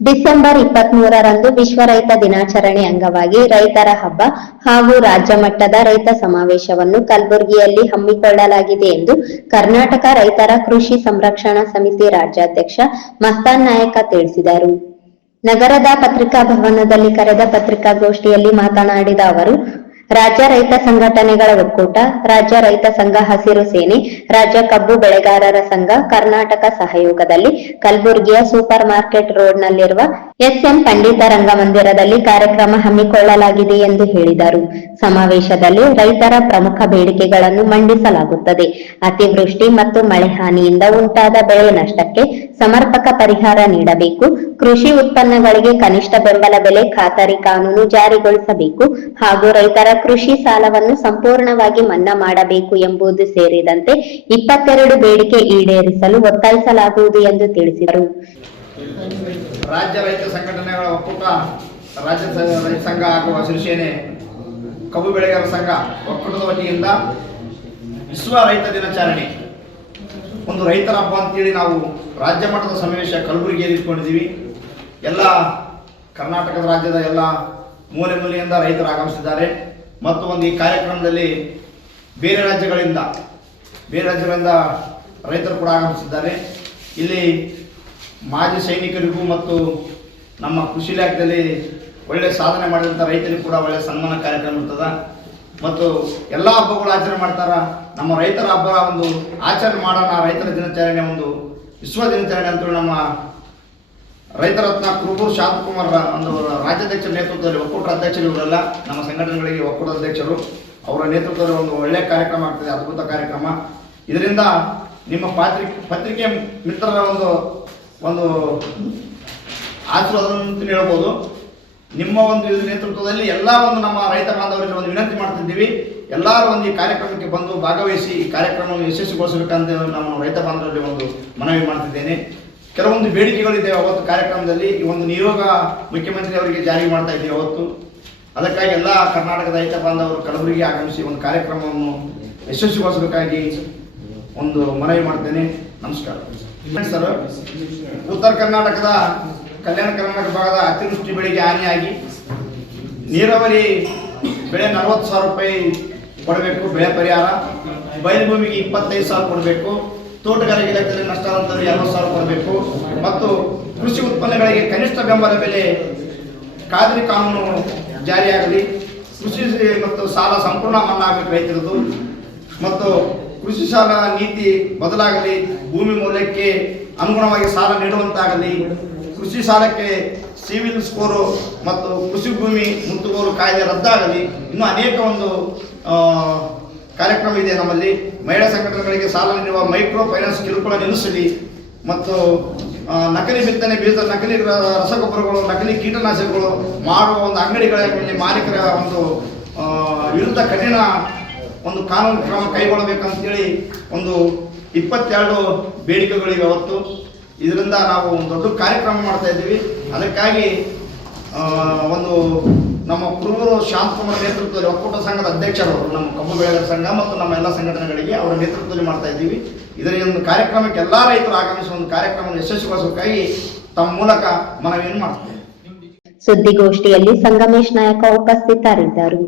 December ಇಪ್ಪತ್ಮೂರರಂದು ವಿಶ್ವ ರೈತ ದಿನಾಚರಣೆ ಅಂಗವಾಗಿ ರೈತರ ಹಬ್ಬ ಹಾಗೂ ರಾಜ್ಯ ಮಟ್ಟದ ರೈತ ಸಮಾವೇಶವನ್ನು ಕಲಬುರಗಿಯಲ್ಲಿ ಹಮ್ಮಿಕೊಳ್ಳಲಾಗಿದೆ ಎಂದು ಕರ್ನಾಟಕ ರೈತರ ಕೃಷಿ ಸಂರಕ್ಷಣಾ ಸಮಿತಿ ರಾಜ್ಯಾಧ್ಯಕ್ಷ ಮಸ್ತಾನ್ ನಾಯಕ ತಿಳಿಸಿದರು. ನಗರದ ಪತ್ರಿಕಾ ಭವನದಲ್ಲಿ ಕರೆದ ಪತ್ರಿಕಾಗೋಷ್ಠಿಯಲ್ಲಿ ಮಾತನಾಡಿದ ಅವರು ರಾಜ್ಯ ರೈತ ಸಂಘಟನೆಗಳ ಒಕ್ಕೂಟ, ರಾಜ್ಯ ರೈತ ಸಂಘ ಹಸಿರು ಸೇನೆ, ರಾಜ್ಯ ಕಬ್ಬು ಬೆಳೆಗಾರರ ಸಂಘ ಕರ್ನಾಟಕ ಸಹಯೋಗದಲ್ಲಿ ಕಲಬುರಗಿಯ ಸೂಪರ್ ಮಾರ್ಕೆಟ್ ರೋಡ್ನಲ್ಲಿರುವ ಎಸ್ಎಂ ಪಂಡಿತ ರಂಗಮಂದಿರದಲ್ಲಿ ಕಾರ್ಯಕ್ರಮ ಹಮ್ಮಿಕೊಳ್ಳಲಾಗಿದೆ ಎಂದು ಹೇಳಿದರು. ಸಮಾವೇಶದಲ್ಲಿ ರೈತರ ಪ್ರಮುಖ ಬೇಡಿಕೆಗಳನ್ನು ಮಂಡಿಸಲಾಗುತ್ತದೆ. ಅತಿವೃಷ್ಟಿ ಮತ್ತು ಮಳೆ ಹಾನಿಯಿಂದ ಉಂಟಾದ ಬೆಳೆ ನಷ್ಟಕ್ಕೆ ಸಮರ್ಪಕ ಪರಿಹಾರ ನೀಡಬೇಕು. ಕೃಷಿ ಉತ್ಪನ್ನಗಳಿಗೆ ಕನಿಷ್ಠ ಬೆಂಬಲ ಬೆಲೆ, ಖಾತರಿ ಕಾನೂನು ಜಾರಿಗೊಳಿಸಬೇಕು ಹಾಗೂ ರೈತರ ಕೃಷಿ ಸಾಲವನ್ನು ಸಂಪೂರ್ಣವಾಗಿ ಮನ್ನಾ ಮಾಡಬೇಕು ಎಂಬುದು ಸೇರಿದಂತೆ ಇಪ್ಪತ್ತೆರಡು ಬೇಡಿಕೆ ಈಡೇರಿಸಲು ಒತ್ತಾಯಿಸಲಾಗುವುದು ಎಂದು ತಿಳಿಸಿದರು. ರಾಜ್ಯ ರೈತ ಸಂಘಟನೆಗಳ ಒಕ್ಕೂಟ, ರಾಜ್ಯ ರೈತ ಸಂಘ ಹಾಗೂ ಹಸಿರು ಸೇನೆ ಕಬ್ಬು ಬೆಳೆಗಾರರ ಸಂಘ ಒಕ್ಕೂಟದ ವತಿಯಿಂದ ವಿಶ್ವ ರೈತ ದಿನಾಚರಣೆ. ಒಂದು ರೈತರ ಹಬ್ಬ ಅಂತೇಳಿ ನಾವು ರಾಜ್ಯ ಮಟ್ಟದ ಸಮಾವೇಶ ಕಲಬುರಗಿಯಲ್ಲಿ ಇಟ್ಕೊಂಡಿದ್ದೀವಿ. ಎಲ್ಲ ಕರ್ನಾಟಕದ ರಾಜ್ಯದ ಎಲ್ಲ ಮೂಲೆ ಮೂಲೆಯಿಂದ ರೈತರು ಆಗಮಿಸಿದ್ದಾರೆ. ಮತ್ತು ಒಂದು ಈ ಕಾರ್ಯಕ್ರಮದಲ್ಲಿ ಬೇರೆ ರಾಜ್ಯಗಳಿಂದ ಬೇರೆ ರಾಜ್ಯಗಳಿಂದ ರೈತರು ಕೂಡ ಆಗಮಿಸಿದ್ದಾರೆ. ಇಲ್ಲಿ ಮಾಜಿ ಸೈನಿಕರಿಗೂ ಮತ್ತು ನಮ್ಮ ಕೃಷಿ ಇಲಾಖೆಯಲ್ಲಿ ಒಳ್ಳೆಯ ಸಾಧನೆ ಮಾಡಿದಂಥ ರೈತರಿಗೂ ಕೂಡ ಒಳ್ಳೆಯ ಸನ್ಮಾನ ಕಾರ್ಯಕ್ರಮ ಇರ್ತದೆ. ಮತ್ತು ಎಲ್ಲ ಹಬ್ಬಗಳು ಆಚರಣೆ ಮಾಡ್ತಾರ. ನಮ್ಮ ರೈತರ ಹಬ್ಬ ಒಂದು ಆಚರಣೆ ಮಾಡೋಣ, ರೈತರ ದಿನಾಚರಣೆ ಒಂದು ವಿಶ್ವ ದಿನಾಚರಣೆ ಅಂತೇಳಿ ನಮ್ಮ ರೈತರತ್ನ ಶಾಂತಕುಮಾರ್ ಒಂದು ರಾಜ್ಯಾಧ್ಯಕ್ಷರ ನೇತೃತ್ವದಲ್ಲಿ ಒಕ್ಕೂಟ ಅಧ್ಯಕ್ಷರು ಇವರೆಲ್ಲ, ನಮ್ಮ ಸಂಘಟನೆಗಳಿಗೆ ಒಕ್ಕೂಟ ಅಧ್ಯಕ್ಷರು, ಅವರ ನೇತೃತ್ವದಲ್ಲಿ ಒಂದು ಒಳ್ಳೆಯ ಕಾರ್ಯಕ್ರಮ ಆಗ್ತದೆ, ಅದ್ಭುತ ಕಾರ್ಯಕ್ರಮ. ಇದರಿಂದ ನಿಮ್ಮ ಪಾತ್ರಿಕೆ ಪತ್ರಿಕೆ ಮಿತ್ರರ ಒಂದು ಒಂದು ಆಶೀರ್ವಾದ ಹೇಳ್ಬೋದು. ನಿಮ್ಮ ಒಂದು ನೇತೃತ್ವದಲ್ಲಿ ಎಲ್ಲ ಒಂದು ನಮ್ಮ ರೈತ ಬಾಂಧವರಿಗೆ ಒಂದು ವಿನಂತಿ ಮಾಡ್ತಿದ್ದೀವಿ. ಎಲ್ಲರೂ ಒಂದು ಈ ಕಾರ್ಯಕ್ರಮಕ್ಕೆ ಬಂದು ಭಾಗವಹಿಸಿ ಈ ಕಾರ್ಯಕ್ರಮವನ್ನು ಯಶಸ್ವಿಗೊಳಿಸಬೇಕಂತ ನಮ್ಮ ರೈತ ಬಾಂಧವರಿಗೆ ಒಂದು ಮನವಿ ಮಾಡ್ತಿದ್ದೇನೆ. ಕೆಲವೊಂದು ಬೇಡಿಕೆಗಳಿದೆ ಅವತ್ತು ಕಾರ್ಯಕ್ರಮದಲ್ಲಿ. ಈ ಒಂದು ನಿಯೋಗ ಮುಖ್ಯಮಂತ್ರಿ ಅವರಿಗೆ ಜಾರಿ ಮಾಡ್ತಾ ಇದ್ದೀವಿ ಅವತ್ತು. ಅದಕ್ಕಾಗಿ ಎಲ್ಲ ಕರ್ನಾಟಕದ ರೈತ ಬಾಂಧವರು ಕಲಬುರಗಿ ಆಗಮಿಸಿ ಒಂದು ಕಾರ್ಯಕ್ರಮವನ್ನು ಯಶಸ್ವಿಗೊಳಿಸಬೇಕಾಗಿ ಒಂದು ಮನವಿ ಮಾಡ್ತೇನೆ. ನಮಸ್ಕಾರ. ಸರ್, ಉತ್ತರ ಕರ್ನಾಟಕದ ಕಲ್ಯಾಣ ಕರ್ನಾಟಕ ಭಾಗದ ಅತಿವೃಷ್ಟಿ ಬೆಳೆಗೆ ಹಾನಿಯಾಗಿ ನೀರಾವರಿ ಬೆಳೆ ನಲವತ್ತು ಸಾವಿರ ರೂಪಾಯಿ ಕೊಡಬೇಕು, ಬೆಳೆ ಪರಿಹಾರ. ಬಯಲು ಭೂಮಿಗೆ ಇಪ್ಪತ್ತೈದು ಸಾವಿರ ಕೊಡಬೇಕು. ತೋಟಗಾರಿಕೆ ಇಲಾಖೆಯಲ್ಲಿ ನಷ್ಟ ಆದಂಥವ್ರಿಗೆ ಎರಡು ಸಾವಿರ ಕೊಡಬೇಕು. ಮತ್ತು ಕೃಷಿ ಉತ್ಪನ್ನಗಳಿಗೆ ಕನಿಷ್ಠ ಬೆಂಬಲ ಬೆಲೆ ಖಾದ್ರಿ ಕಾನೂನು ಜಾರಿಯಾಗಲಿ. ಕೃಷಿ ಮತ್ತು ಸಾಲ ಸಂಪೂರ್ಣ ಮನ್ನಾ ಆಗಬೇಕು ರೈತರದ್ದು ಮತ್ತು ಕೃಷಿ ಸಾಲ ನೀತಿ ಬದಲಾಗಲಿ. ಭೂಮಿ ಮೌಲ್ಯಕ್ಕೆ ಅನುಗುಣವಾಗಿ ಸಾಲ ನೀಡುವಂತಾಗಲಿ. ಕೃಷಿ ಸಾಲಕ್ಕೆ ಸಿವಿಲ್ ಸ್ಕೋರು ಮತ್ತು ಕೃಷಿ ಭೂಮಿ ಮುತ್ತುಗೋಲು ಕಾಯ್ದೆ ರದ್ದಾಗಲಿ, ಇನ್ನೂ ಅನೇಕ ಒಂದು ಕಾರ್ಯಕ್ರಮ ಇದೆ ನಮ್ಮಲ್ಲಿ. ಮಹಿಳಾ ಸಂಘಟನೆಗಳಿಗೆ ಸಾಲ ನೀಡುವ ಮೈಕ್ರೋ ಫೈನಾನ್ಸ್ ಕಿರುಕುಳ ನಿಲ್ಲಿಸಲಿ ಮತ್ತು ನಕಲಿ ಬಿತ್ತನೆ ಬೀಜ ನಕಲಿ ರಸಗೊಬ್ಬರಗಳು, ನಕಲಿ ಕೀಟನಾಶಕಗಳು ಮಾಡುವ ಒಂದು ಅಂಗಡಿಗಳ ಮೇಲೆ ಮಾಲೀಕರ ಒಂದು ವಿರುದ್ಧ ಕಠಿಣ ಒಂದು ಕಾನೂನು ಕ್ರಮ ಕೈಗೊಳ್ಳಬೇಕಂತೇಳಿ ಒಂದು ಇಪ್ಪತ್ತೆರಡು ಬೇಡಿಕೆಗಳಿವೆ ಅವತ್ತು. ಇದರಿಂದ ನಾವು ಒಂದು ದೊಡ್ಡ ಕಾರ್ಯಕ್ರಮ ಮಾಡ್ತಾ ಇದ್ದೀವಿ. ಅದಕ್ಕಾಗಿ ಒಂದು ನಮ್ಮ ಕುರುಬರು ಶಾಂತಕುಮಾರ್ ನೇತೃತ್ವದಲ್ಲಿ ಒಕ್ಕೂಟ ಸಂಘದ ಅಧ್ಯಕ್ಷರು ನಮ್ಮ ಕಬ್ಬು ಬೆಳೆಗಾರ ಸಂಘ ಮತ್ತು ನಮ್ಮ ಎಲ್ಲ ಸಂಘಟನೆಗಳಿಗೆ ಅವರ ನೇತೃತ್ವದಲ್ಲಿ ಮಾಡ್ತಾ ಇದ್ದೀವಿ. ಇದರ ಒಂದು ಕಾರ್ಯಕ್ರಮಕ್ಕೆ ಎಲ್ಲ ರೈತರು ಆಗಮಿಸುವ ಒಂದು ಕಾರ್ಯಕ್ರಮವನ್ನು ಯಶಸ್ವಿಗೊಳಿಸಬೇಕಾಗಿ ತಮ್ಮ ಮೂಲಕ ಮನವಿಯನ್ನು ಮಾಡ್ತೇವೆ. ಸುದ್ದಿಗೋಷ್ಠಿಯಲ್ಲಿ ಸಂಗಮೇಶ್ ನಾಯಕ ಉಪಸ್ಥಿತರಿದ್ದರು.